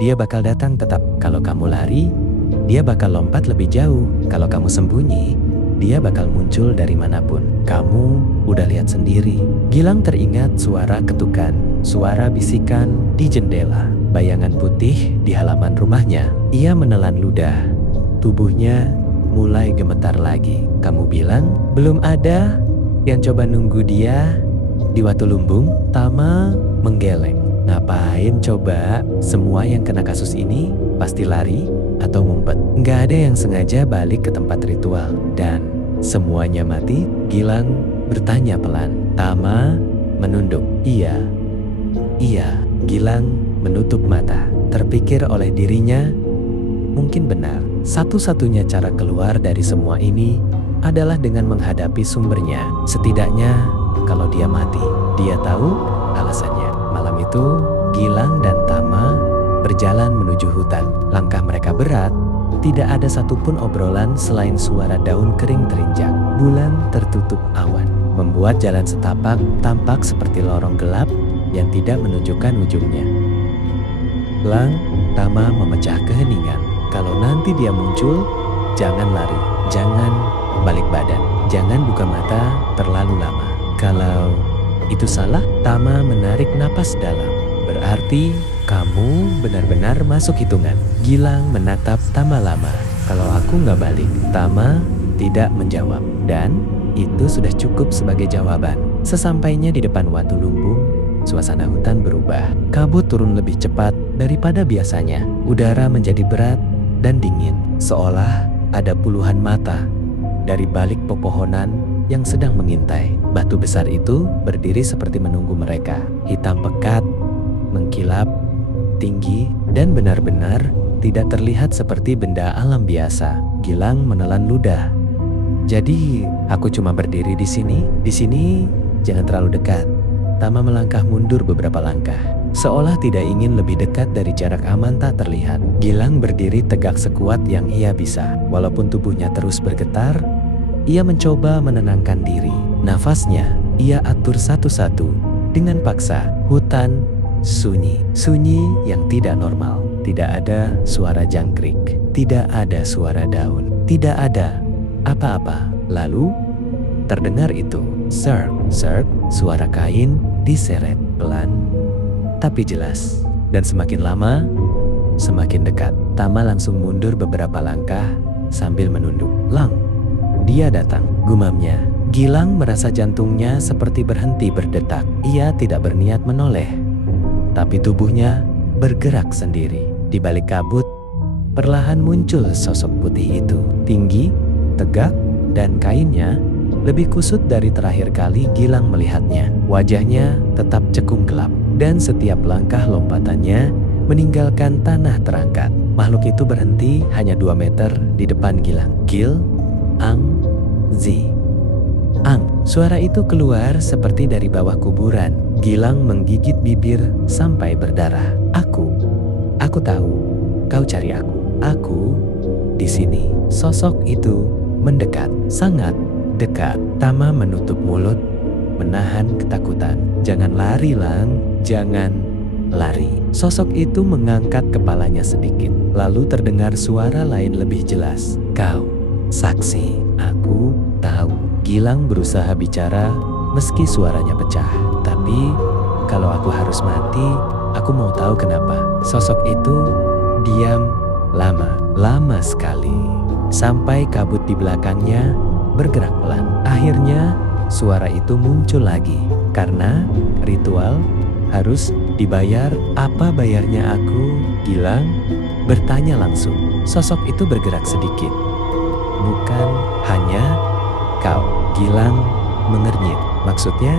dia bakal datang tetap. Kalau kamu lari, dia bakal lompat lebih jauh. Kalau kamu sembunyi, dia bakal muncul dari manapun. Kamu udah lihat sendiri. Gilang teringat suara ketukan, suara bisikan di jendela, bayangan putih di halaman rumahnya. Ia menelan ludah. Tubuhnya mulai gemetar lagi. Kamu bilang belum ada yang coba nunggu dia di Watu Lumbung? Tama menggeleng. Ngapain coba? Semua yang kena kasus ini pasti lari atau ngumpet. Nggak ada yang sengaja balik ke tempat ritual. Dan semuanya mati? Gilang bertanya pelan. Tama menunduk. Iya. Gilang menutup mata. Terpikir oleh dirinya, mungkin benar. Satu-satunya cara keluar dari semua ini adalah dengan menghadapi sumbernya. Setidaknya kalau dia mati, dia tahu alasannya. Malam itu, Gilang dan Tama berjalan menuju hutan. Langkah mereka berat. Tidak ada satupun obrolan selain suara daun kering terinjak. Bulan tertutup awan, membuat jalan setapak tampak seperti lorong gelap yang tidak menunjukkan ujungnya. Lang, Tama memecah keheningan. Kalau nanti dia muncul, jangan lari, jangan balik badan, jangan buka mata terlalu lama. Kalau itu salah, Tama menarik napas dalam. Berarti kamu benar-benar masuk hitungan. Gilang menatap Tama lama. Kalau aku nggak balik, Tama tidak menjawab. Dan itu sudah cukup sebagai jawaban. Sesampainya di depan Watu Lumbung, suasana hutan berubah. Kabut turun lebih cepat daripada biasanya. Udara menjadi berat dan dingin, seolah ada puluhan mata dari balik pepohonan yang sedang mengintai. Batu besar itu berdiri seperti menunggu mereka. Hitam pekat, mengkilap, tinggi, dan benar-benar tidak terlihat seperti benda alam biasa. Gilang menelan ludah. Jadi, aku cuma berdiri di sini. Di sini, jangan terlalu dekat. Tama melangkah mundur beberapa langkah, seolah tidak ingin lebih dekat dari jarak aman tak terlihat. Gilang berdiri tegak sekuat yang ia bisa. Walaupun tubuhnya terus bergetar, ia mencoba menenangkan diri. Nafasnya, ia atur satu-satu. Dengan paksa, hutan sunyi. Sunyi yang tidak normal. Tidak ada suara jangkrik. Tidak ada suara daun. Tidak ada apa-apa. Lalu terdengar itu, serp, serp, suara kain diseret pelan tapi jelas. Dan semakin lama, semakin dekat. Tama langsung mundur beberapa langkah sambil menunduk. Lang, dia datang, gumamnya. Gilang merasa jantungnya seperti berhenti berdetak. Ia tidak berniat menoleh, tapi tubuhnya bergerak sendiri. Di balik kabut, perlahan muncul sosok putih itu. Tinggi, tegak, dan kainnya lebih kusut dari terakhir kali Gilang melihatnya. Wajahnya tetap cekung gelap, dan setiap langkah lompatannya meninggalkan tanah terangkat. Makhluk itu berhenti hanya 2 meter di depan Gilang. Gil, Ang, Zi. Ang, suara itu keluar seperti dari bawah kuburan. Gilang menggigit bibir sampai berdarah. Aku tahu, kau cari aku. Aku di sini. Sosok itu mendekat, sangat dekat. Tama menutup mulut, menahan ketakutan. Jangan lari, Lang, jangan lari. Sosok itu mengangkat kepalanya sedikit. Lalu terdengar suara lain lebih jelas. Kau saksi, aku tahu. Gilang berusaha bicara meski suaranya pecah. Tapi kalau aku harus mati, aku mau tahu kenapa. Sosok itu diam lama sekali. Sampai kabut di belakangnya bergerak pelan. Akhirnya suara itu muncul lagi. Karena ritual harus dibayar. Apa bayarnya aku? Gilang bertanya langsung. Sosok itu bergerak sedikit. Bukan hanya kau. Gilang mengernyit. Maksudnya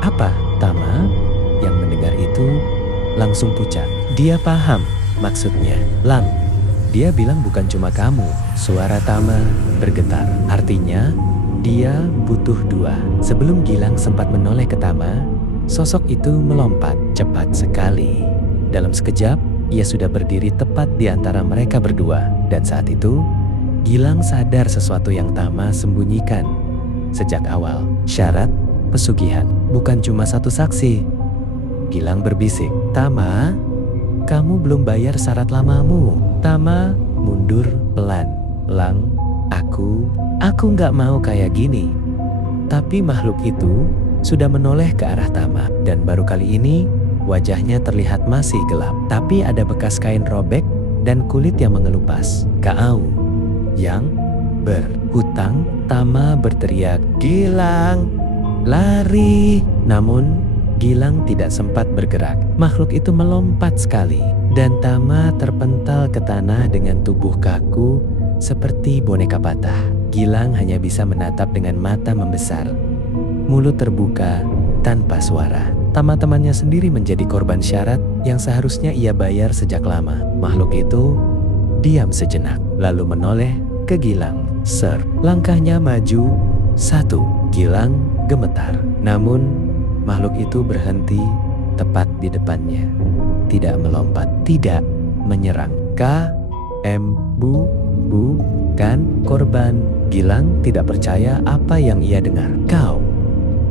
apa? Tama yang mendengar itu langsung pucat. Dia paham maksudnya. Lang, dia bilang bukan cuma kamu. Suara Tama bergetar. Artinya dia butuh 2. Sebelum Gilang sempat menoleh ke Tama, sosok itu melompat cepat sekali. Dalam sekejap, ia sudah berdiri tepat di antara mereka berdua. Dan saat itu, Gilang sadar sesuatu yang Tama sembunyikan sejak awal. Syarat pesugihan, bukan cuma satu saksi. Gilang berbisik, Tama, kamu belum bayar syarat lamamu. Tama mundur pelan. Lang, aku nggak mau kayak gini. Tapi makhluk itu sudah menoleh ke arah Tama. Dan baru kali ini wajahnya terlihat masih gelap. Tapi ada bekas kain robek dan kulit yang mengelupas. Kau yang berhutang. Tama berteriak, Gilang, lari. Namun Gilang tidak sempat bergerak. Makhluk itu melompat sekali. Dan Tama terpental ke tanah dengan tubuh kaku seperti boneka patah. Gilang hanya bisa menatap dengan mata membesar. Mulut terbuka tanpa suara. Tama temannya sendiri menjadi korban syarat yang seharusnya ia bayar sejak lama. Makhluk itu diam sejenak, lalu menoleh ke Gilang. Ser, langkahnya maju 1. Gilang gemetar. Namun makhluk itu berhenti tepat di depannya. Tidak melompat, tidak menyerang. Bukan korban. Gilang tidak percaya apa yang ia dengar. Kau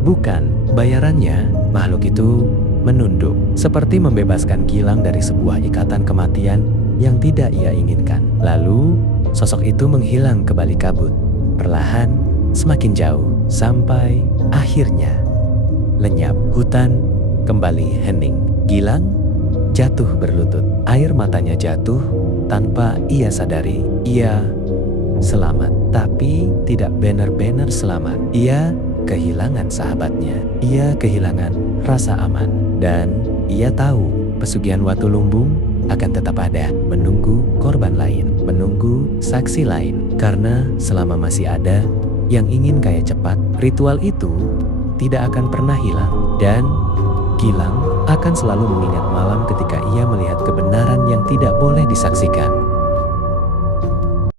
bukan bayarannya. Makhluk itu menunduk, seperti membebaskan Gilang dari sebuah ikatan kematian yang tidak ia inginkan. Lalu sosok itu menghilang ke balik kabut, perlahan semakin jauh, sampai akhirnya lenyap. Hutan kembali hening. Gilang jatuh berlutut. Air matanya jatuh tanpa ia sadari. Ia selamat, tapi tidak benar-benar selamat. Ia kehilangan sahabatnya. Ia kehilangan rasa aman. Dan ia tahu pesugihan Watu Lumbung akan tetap ada, menunggu korban lain, menunggu saksi lain. Karena selama masih ada yang ingin kaya cepat, ritual itu tidak akan pernah hilang. Dan Gilang akan selalu mengingat malam ketika ia melihat kebenaran yang tidak boleh disaksikan.